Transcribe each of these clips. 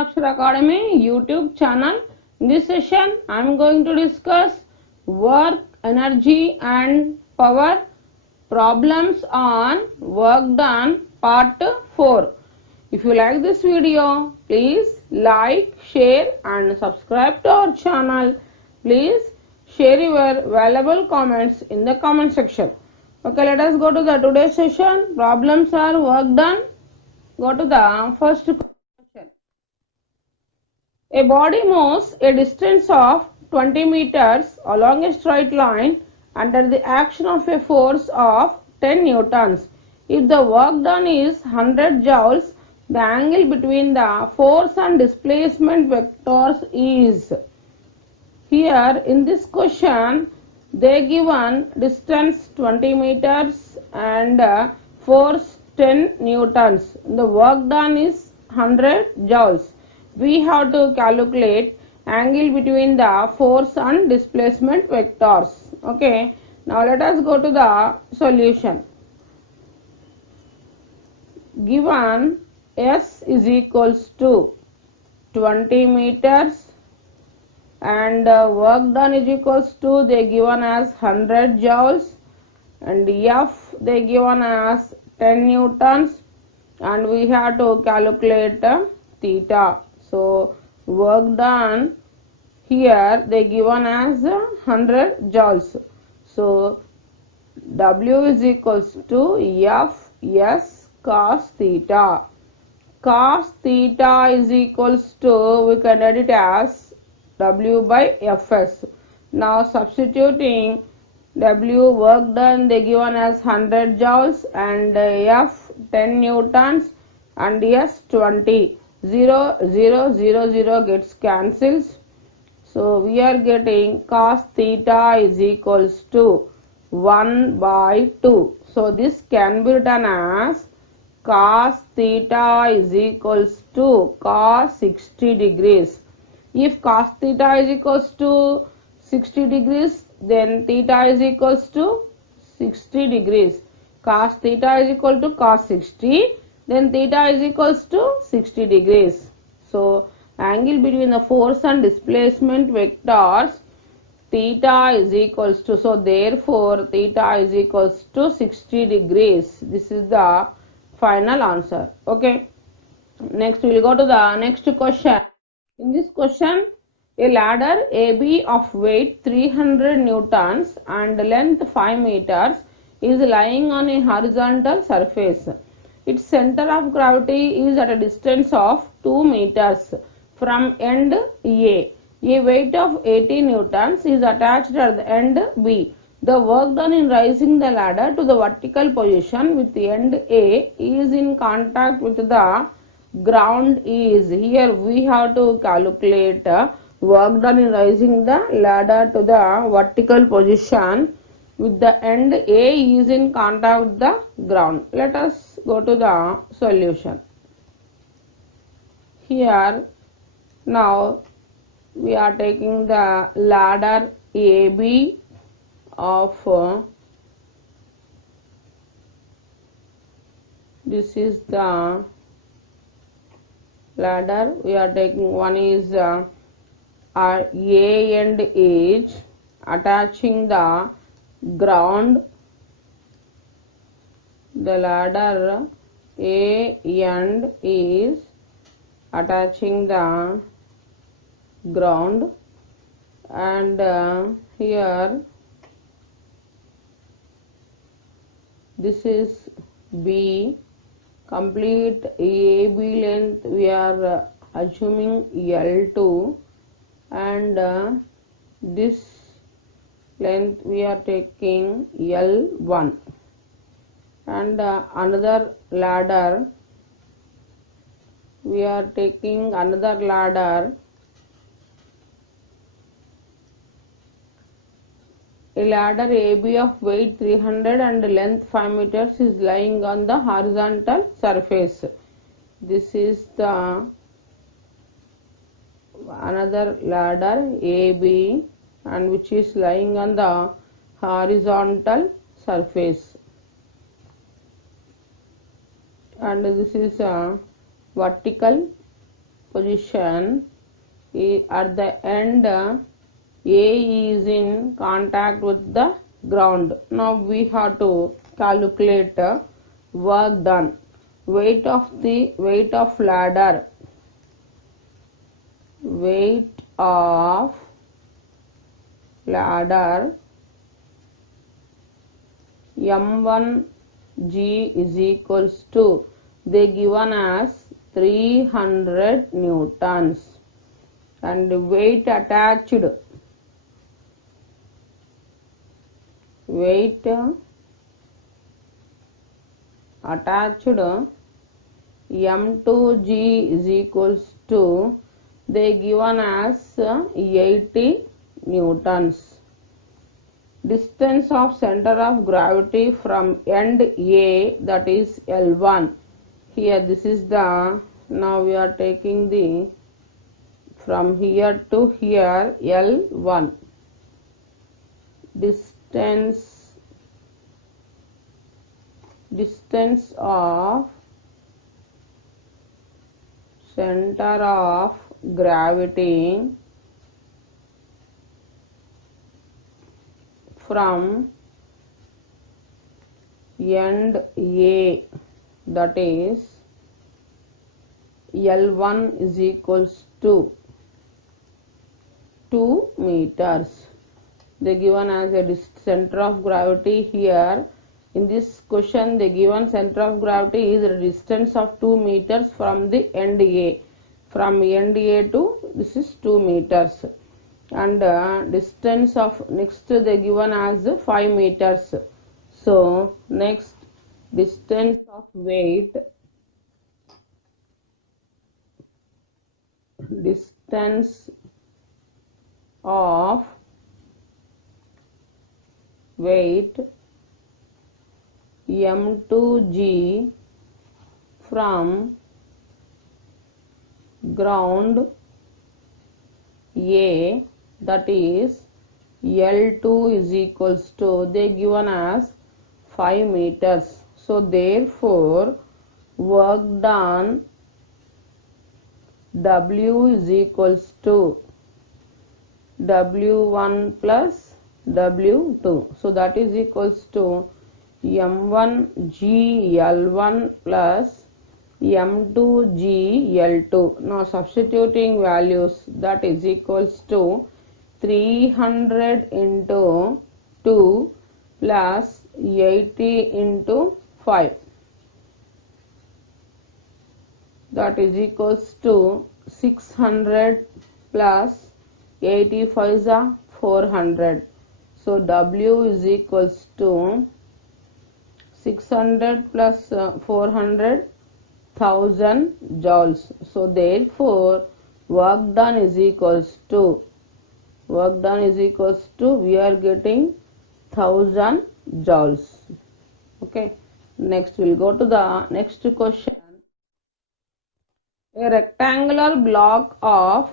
Akshara Academy YouTube channel. In this session, I am going to discuss work, energy and power problems on work done part 4. If you like this video, please like, share and subscribe to our channel. Please share your valuable comments in the comment section. Okay, let us go to the today's session. Problems are work done. Go to the first question. A body moves a distance of 20 meters along a straight line under the action of a force of 10 newtons. If the work done is 100 joules, the angle between the force and displacement vectors is. Here in this question, they given distance 20 meters and force 10 newtons. The work done is 100 joules. We have to calculate angle between the force and displacement vectors. Okay. Now let us go to the solution. Given S is equals to 20 meters and work done is equals to they given as 100 joules and F they given as 10 newtons and we have to calculate theta. So work done here they given as 100 joules. So W is equals to F S cos theta. Cos theta is equals to, we can write it as W by Fs. Now substituting W work done they given as 100 joules and F 10 newtons and S 20. 0 0 0 0 gets cancels. So we are getting cos theta is equals to 1 by 2. So this can be written as cos theta is equals to cos 60 degrees. If cos theta is equals to 60 degrees, then theta is equals to 60 degrees. Cos theta is equal to cos 60, then theta is equals to 60 degrees. So angle between the force and displacement vectors theta is equals to, so therefore theta is equals to 60 degrees. This is the final answer. Okay. Next we will go to the next question. In this question, a ladder AB of weight 300 newtons and length 5 meters is lying on a horizontal surface. Its center of gravity is at a distance of 2 meters from end A. A weight of 80 newtons is attached at the end B. The work done in raising the ladder to the vertical position with the end A is in contact with the ground is. Here we have to calculate work done in raising the ladder to the vertical position with the end A is in contact with the ground. Let us go to the solution. Here now we are taking the ladder AB of this is the ladder. We are taking one is A and H attaching the ground. The ladder A and is attaching the ground and here this is B. Complete AB length we are assuming L2 and this length we are taking L1 and another ladder we are taking another ladder. A ladder AB of weight 300 and length 5 meters is lying on the horizontal surface. This is the another ladder AB and which is lying on the horizontal surface. And this is a vertical position at the end A is in contact with the ground. Now we have to calculate work done. Weight of ladder. Weight of ladder M1G is equals to, they given as 300 newtons, and weight attached M2G is equals to, they given as 80 newtons. Distance of center of gravity from end A, that is L1. Here this is the, now we are taking the from here to here L1. Distance of center of gravity from end A, that is L1 is equals to 2 meters. They given as a center of gravity here. In this question they given center of gravity is a distance of 2 meters from the end A. From end A to this is 2 meters. And distance of next they given as 5 meters. So next, distance of weight M2G from ground A, that is L2 is equals to, they given as 5 meters. So therefore work done W is equals to W1 plus W2. So that is equals to M1G L1 plus M2G L2. Now substituting values, that is equals to 300 into 2 plus 80 into 5. That is equals to 600 plus 85 is 400. So W is equals to 600 plus 400, 1000 joules. So therefore work done is equals to, we are getting 1000 joules. Okay, next we'll go to the next question. A rectangular block of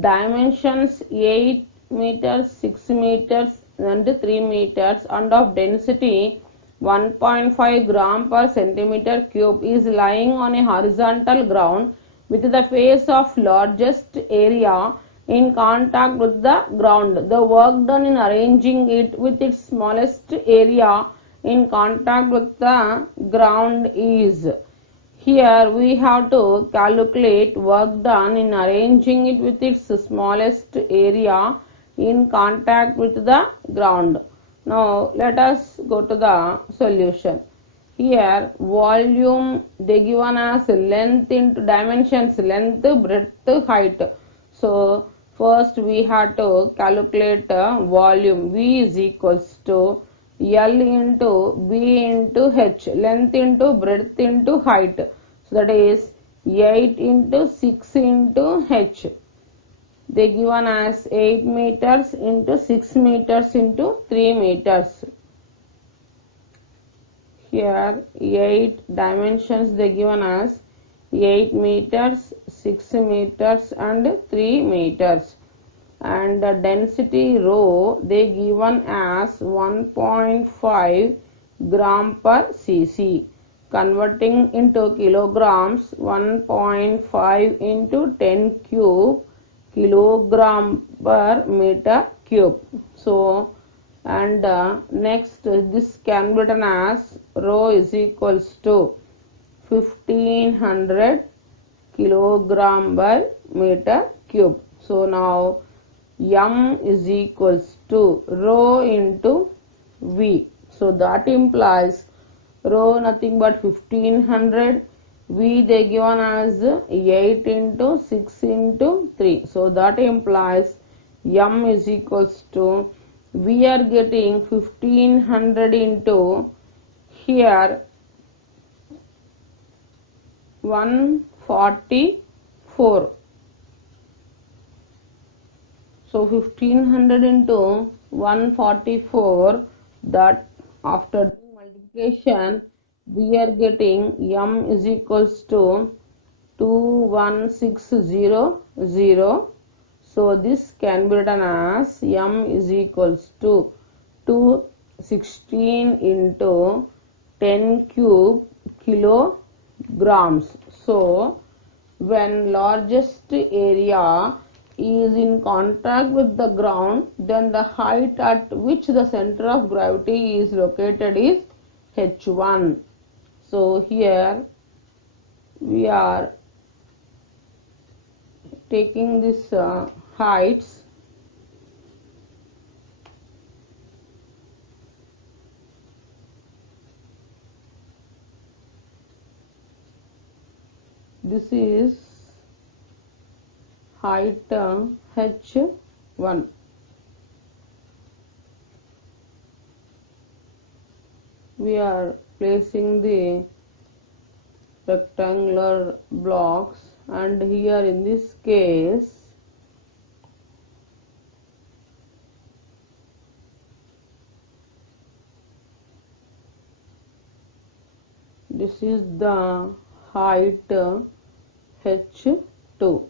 dimensions 8 meters, 6 meters and 3 meters and of density 1.5 gram per centimeter cube is lying on a horizontal ground with the face of largest area in contact with the ground. The work done in arranging it with its smallest area in contact with the ground is. Here we have to calculate work done in arranging it with its smallest area in contact with the ground. Now let us go to the solution. Here volume they given as length into dimensions, length, breadth, height. So first we have to calculate volume. V is equals to L into B into H, length into breadth into height. So that is 8 into 6 into H. They given as 8 meters into 6 meters into 3 meters. Here 8 dimensions they given as 8 meters, 6 meters and 3 meters. And the density rho they given as 1.5 gram per cc. converting into kilograms, 1.5 into 10 cube kilogram per meter cube. So and next this can be written as rho is equals to 1500 kilogram by meter cube. So now m is equals to rho into v. So that implies rho nothing but 1500, v they given as 8 into 6 into 3. So that implies m is equals to, we are getting 1500 into here 144. So 1500 into 144, that after doing multiplication we are getting m is equals to 21600. So this can be written as m is equals to 216 into 10 cube kilograms. So when largest area is in contact with the ground, then the height at which the center of gravity is located is h1. So here we are taking this heights. This is height h1. We are placing the rectangular blocks, and here in this case this is the height h2.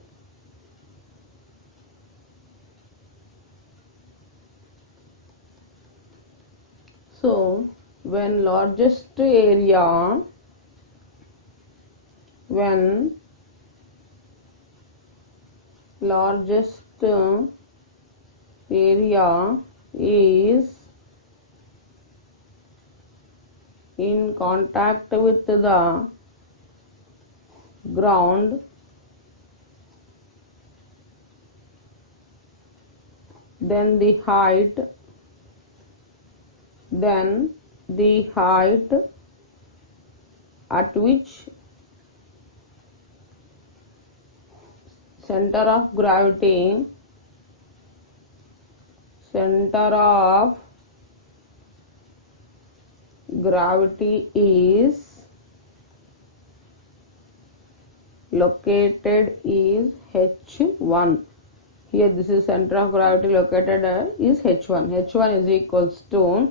So when largest area is in contact with the ground, then the height at which center of gravity is located is h1. Here this is center of gravity located is h1. h1 is equals to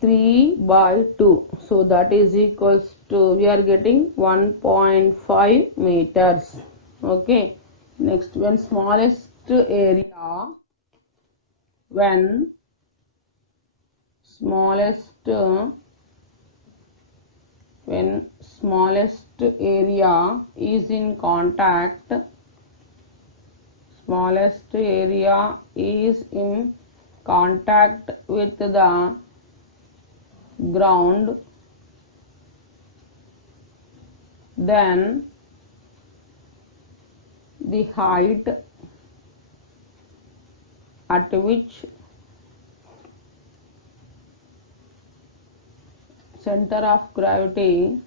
3 by 2. So that is equals to, we are getting 1.5 meters. Okay. Next, when smallest area is in contact with the ground, then the height at which center of gravity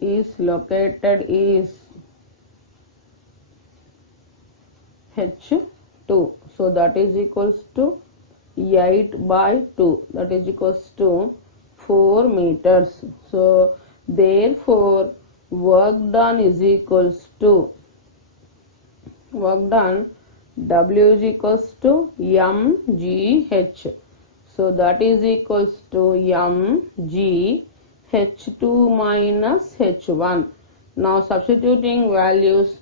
is located is h2. So that is equals to 8 by 2, that is equals to 4 meters. So therefore work done is equals to, W is equals to mgh. So that is equals to mg h2 minus h1. Now substituting values,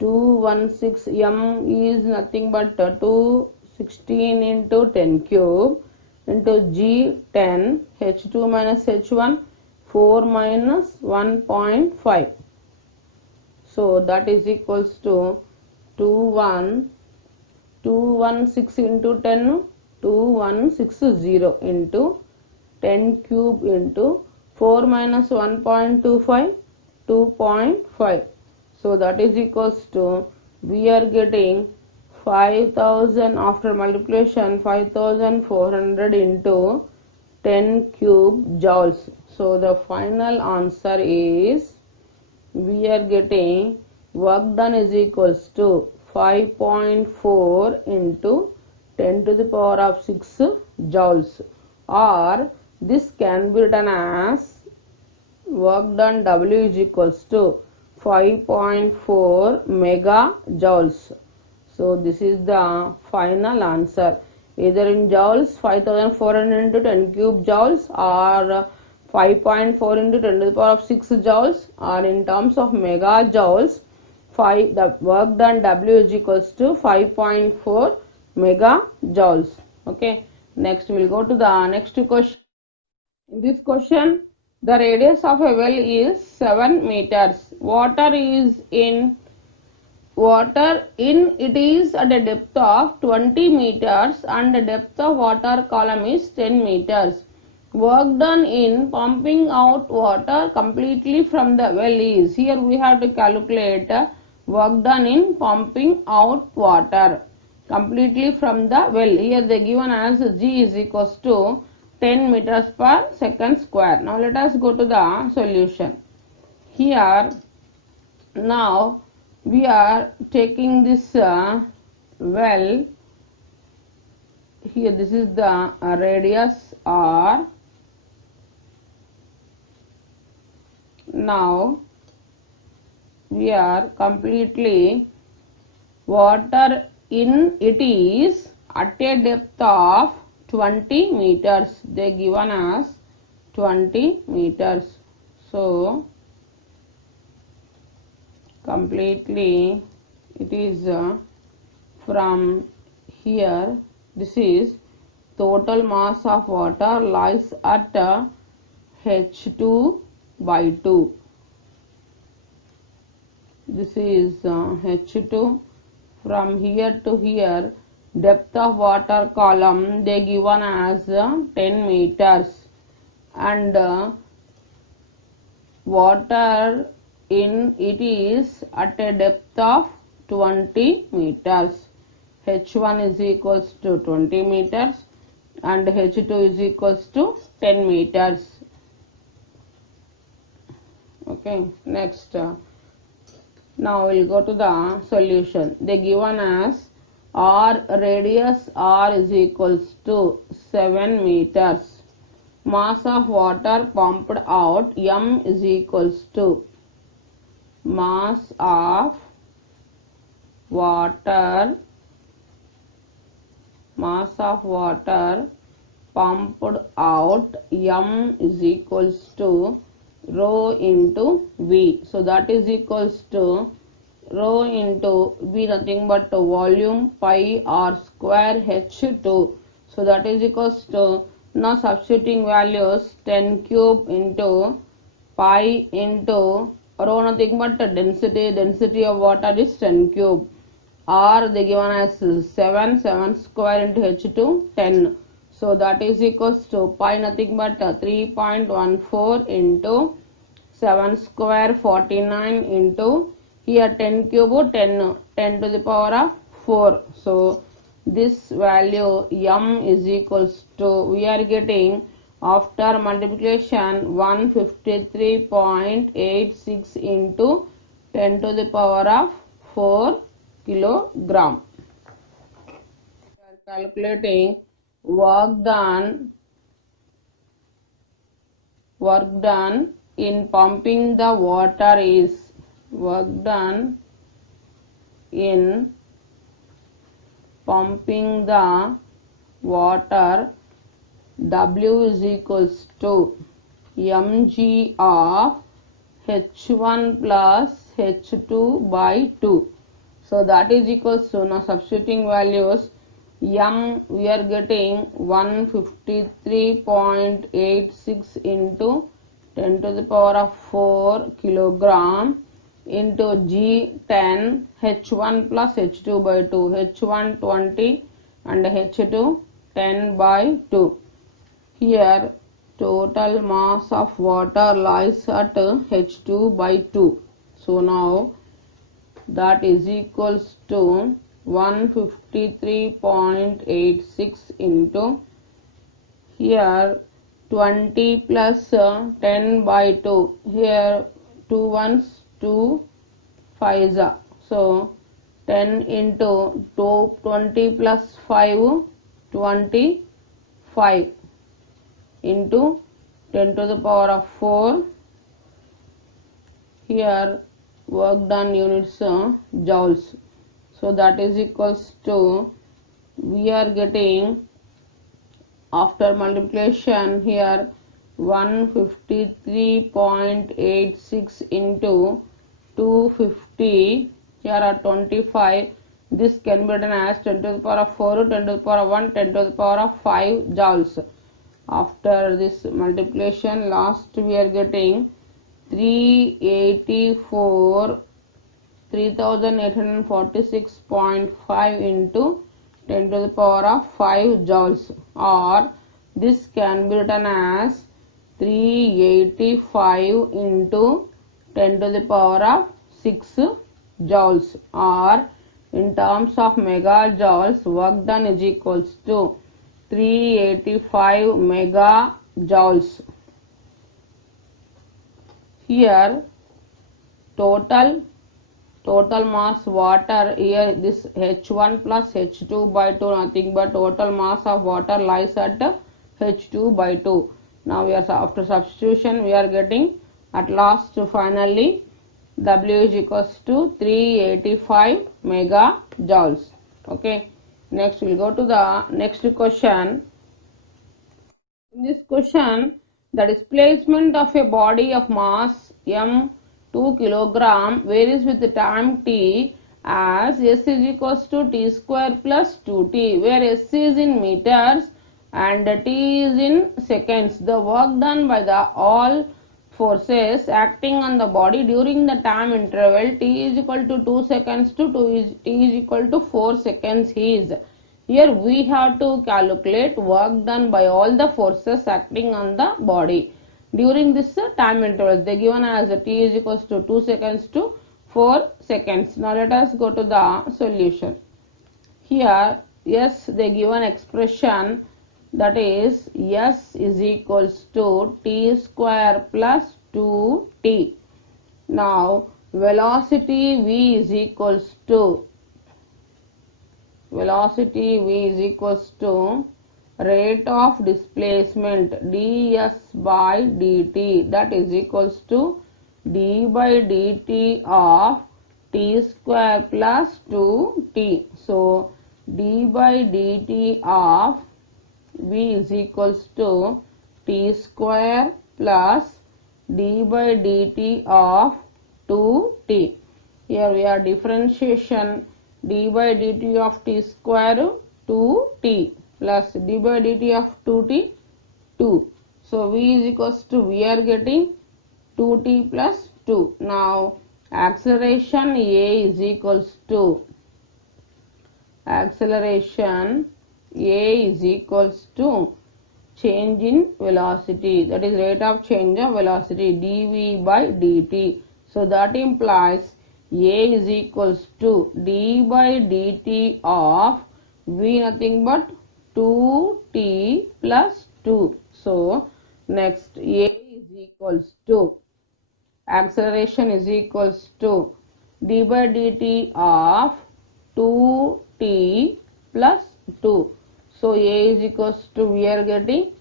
216, m is nothing but 216 16 into 10 cube into G 10 H2 minus H1 4 minus 1.5. So that is equals to 216 into 10 2160 into 10 cube into 4 minus 1.25 2.5. So that is equals to, we are getting 5000 after multiplication 5400 into 10 cube joules. So the final answer is, we are getting work done is equals to 5.4 into 10 to the power of 6 joules, or this can be written as work done W is equals to 5.4 mega joules. So this is the final answer, either in joules 5400 into 10 cube joules, or 5.4 into 10 to the power of 6 joules, or in terms of mega joules, the work done W is equals to 5.4 mega joules. Okay, next we will go to the next question. In this question, the radius of a well is 7 meters. Water in it is at a depth of 20 meters and the depth of water column is 10 meters. Work done in pumping out water completely from the well is, here we have to calculate work done in pumping out water completely from the well. Here they given as G is equals to 10 meters per second square. Now let us go to the solution. Here now we are taking this well, here this is the radius R. Now we are completely, water in it is at a depth of 20 meters, they given as 20 meters. So completely it is from here, this is total mass of water lies at H2 by 2. This is H2. From here to here, depth of water column they given as 10 meters, and water in it is at a depth of 20 meters. H1 is equals to 20 meters and H2 is equals to 10 meters. Okay, next now we'll go to the solution. They given as R radius R is equals to 7 meters. Mass of water pumped out M is equals to mass of water pumped out M is equals to rho into V. So that is equals to rho into V, nothing but volume pi R square H2. So that is equals to, now substituting values, 10 cube into pi into rho, nothing but density of water is 10 cube. R they given as 7 square into H2 10. So that is equals to pi, nothing but 3.14 into 7 square 49 into here 10 cube 10 to the power of 4. So this value M is equals to, we are getting after multiplication 153.86 into 10 to the power of 4 kilogram. We are calculating work done in pumping the water is, work done in pumping the water, W is equals to mg of H1 plus H2 by 2. So that is equals to, now substituting values, M we are getting 153.86 into 10 to the power of 4 kilogram into G 10 H1 plus H2 by 2, H1 20 and H2 10 by 2. Here total mass of water lies at H2 by 2. So now that is equals to 153.86 into here 20 plus 10 by 2. Here 2 ones 2 5s are. So 10 into 20 plus 5 25 into 10 to the power of 4. Here work done units joules. So that is equals to, we are getting after multiplication here 153.86 into 250, here are 25. This can be written as 10 to the power of 4, 10 to the power of 1, 10 to the power of 5 joules. After this multiplication, last we are getting 3846.5 into 10 to the power of 5 joules, or this can be written as 385 into 10 to the power of 6 joules, or in terms of megajoules, work done is equals to 385 megajoules. Here total mass water, here this H1 plus H2 by 2, nothing but total mass of water lies at H2 by 2. Now we are, after substitution, we are getting at last finally W is equals to 385 megajoules. Okay, next we will go to the next question. In this question, the displacement of a body of mass m 2 kilogram varies with the time t as S is equals to t square plus 2t, where S is in meters and t is in seconds. The work done by the all forces acting on the body during the time interval t is equal to 2 seconds to t is equal to 4 seconds is. Here we have to calculate work done by all the forces acting on the body during this time interval. They given as t is equals to 2 seconds to 4 seconds. Now let us go to the solution. Here yes, they given expression, that is S is equals to t square plus 2t. Now velocity v is equals to rate of displacement ds by dt, that is equals to d by dt of t square plus 2t. So d by dt of v is equals to t square plus d by dt of 2t. Here we are differentiation d by dt of t square 2t plus d by dt of 2t 2. So v is equals to, we are getting 2t plus 2. Now acceleration a is equals to change in velocity, that is rate of change of velocity dv by dt. So that implies a is equals to d by dt of v, nothing but 2t plus 2. So next a is equals to, acceleration is equals to d by dt of 2t plus 2. So a is equals to, we are getting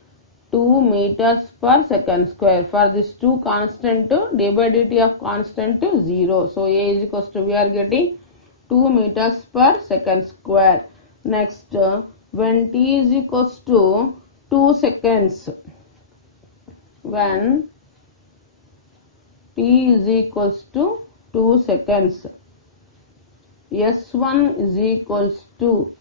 2 meters per second square. For this 2 constant, d by dt of constant 0. So a is equals to, we are getting 2 meters per second square. Next, when t is equals to 2 seconds, when t is equals to 2 seconds, S1 is equals to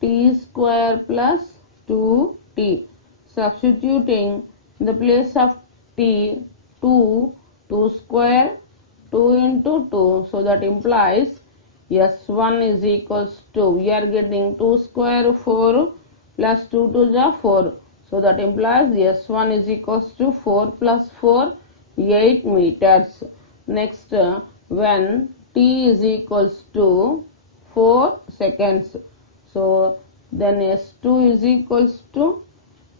t square plus 2t. Substituting in the place of t 2, 2 square, 2 into 2. So that implies S1 is equals to, we are getting 2 square 4 plus 2 to the 4. So that implies S1 is equals to 4 plus 4, 8 meters. Next, when t is equals to 4 seconds. So then S2 is equals to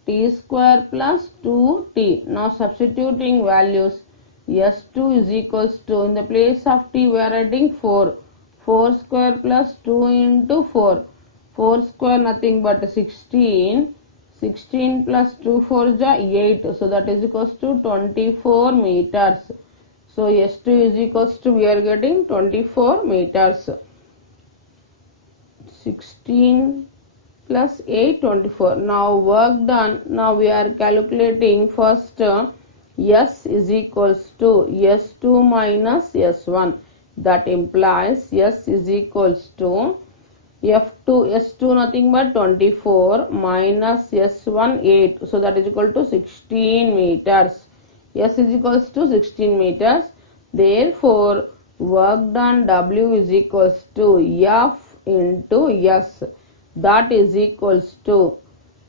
t square plus 2t. Now substituting values, S2 is equals to, in the place of t we are adding 4. 4 square plus 2 into 4. 4 square nothing but 16. 16 plus 2 4 is 8. So that is equals to 24 meters. So S2 is equals to, we are getting 24 meters. 16 plus 8, 24. Now work done. Now we are calculating first S is equals to S2 minus S1. That implies S is equals to F2, S2 nothing but 24 minus S1 8. So that is equal to 16 meters. S is equals to 16 meters. Therefore, work done W is equals to F into S. That is equals to,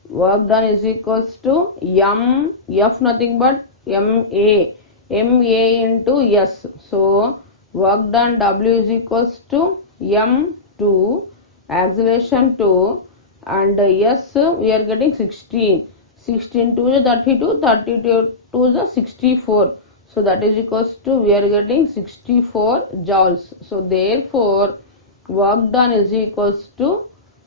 work done is equals to M, F nothing but MA, MA into S. So, work done W is equals to M2, acceleration 2, and S we are getting 16. 16 to the 32, 32 to the 64. So, that is equals to, we are getting 64 joules. So, therefore, work done is equals to,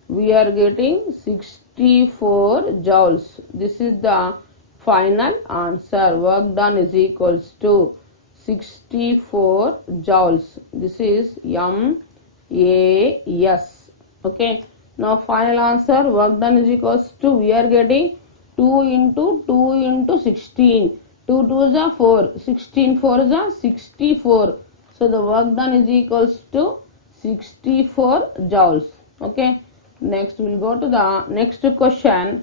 we are getting 64 joules. This is the final answer. Work done is equals to 64 joules. This is MAS. Okay. Now final answer, work done is equals to, we are getting 2 into 16. 2 2 is 4. 16 4 is 64. So the work done is equals to 64 joules. Okay. Next we will go to the next question.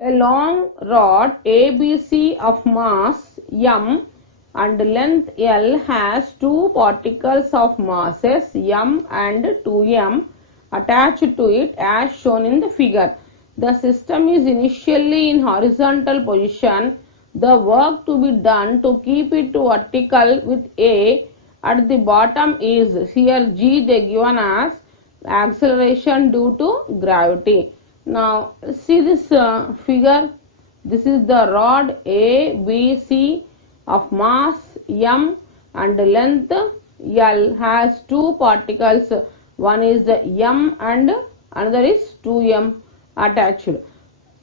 A long rod ABC of mass m and length L has two particles of masses m and 2m attached to it as shown in the figure. The system is initially in horizontal position. The work to be done to keep it vertical with A at the bottom is, here G they given as acceleration due to gravity. Now see this figure. This is the rod ABC of mass m and length L has two particles. One is m and another is 2m attached.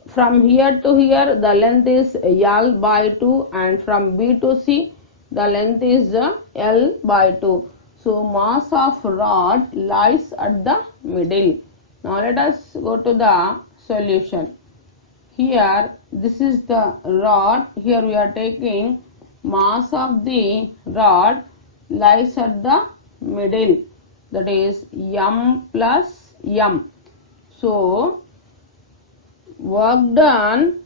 From here to here the length is L by 2 and from B to C the length is L by 2. So mass of rod lies at the middle. Now let us go to the solution. Here this is the rod. Here we are taking mass of the rod lies at the middle, that is m plus m. So work done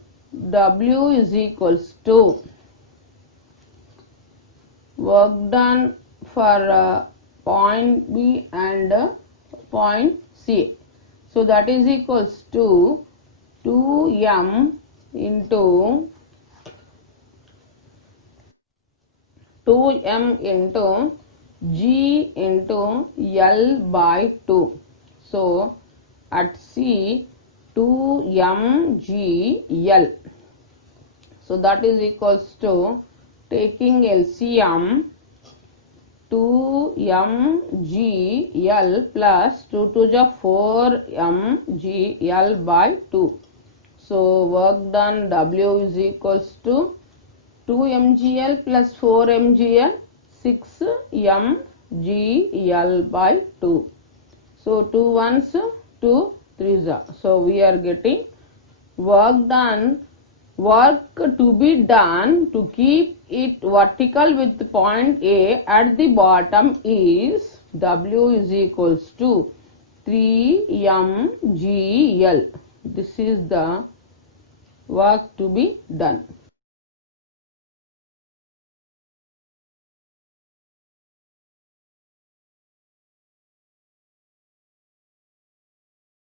W is equals to, work done for point B and point C. So that is equals to 2m into 2m into G into L by 2. So at C 2mgl. So that is equals to, taking LCM, 2mgl plus 2 to the 4mgl by 2. So work done W is equals to 2mgl plus 4mgl, 6mgl by 2. So 2 ones, 2 threes. So we are getting work done, work to be done to keep it vertical with point A at the bottom is W is equals to 3 mgl. This is the work to be done.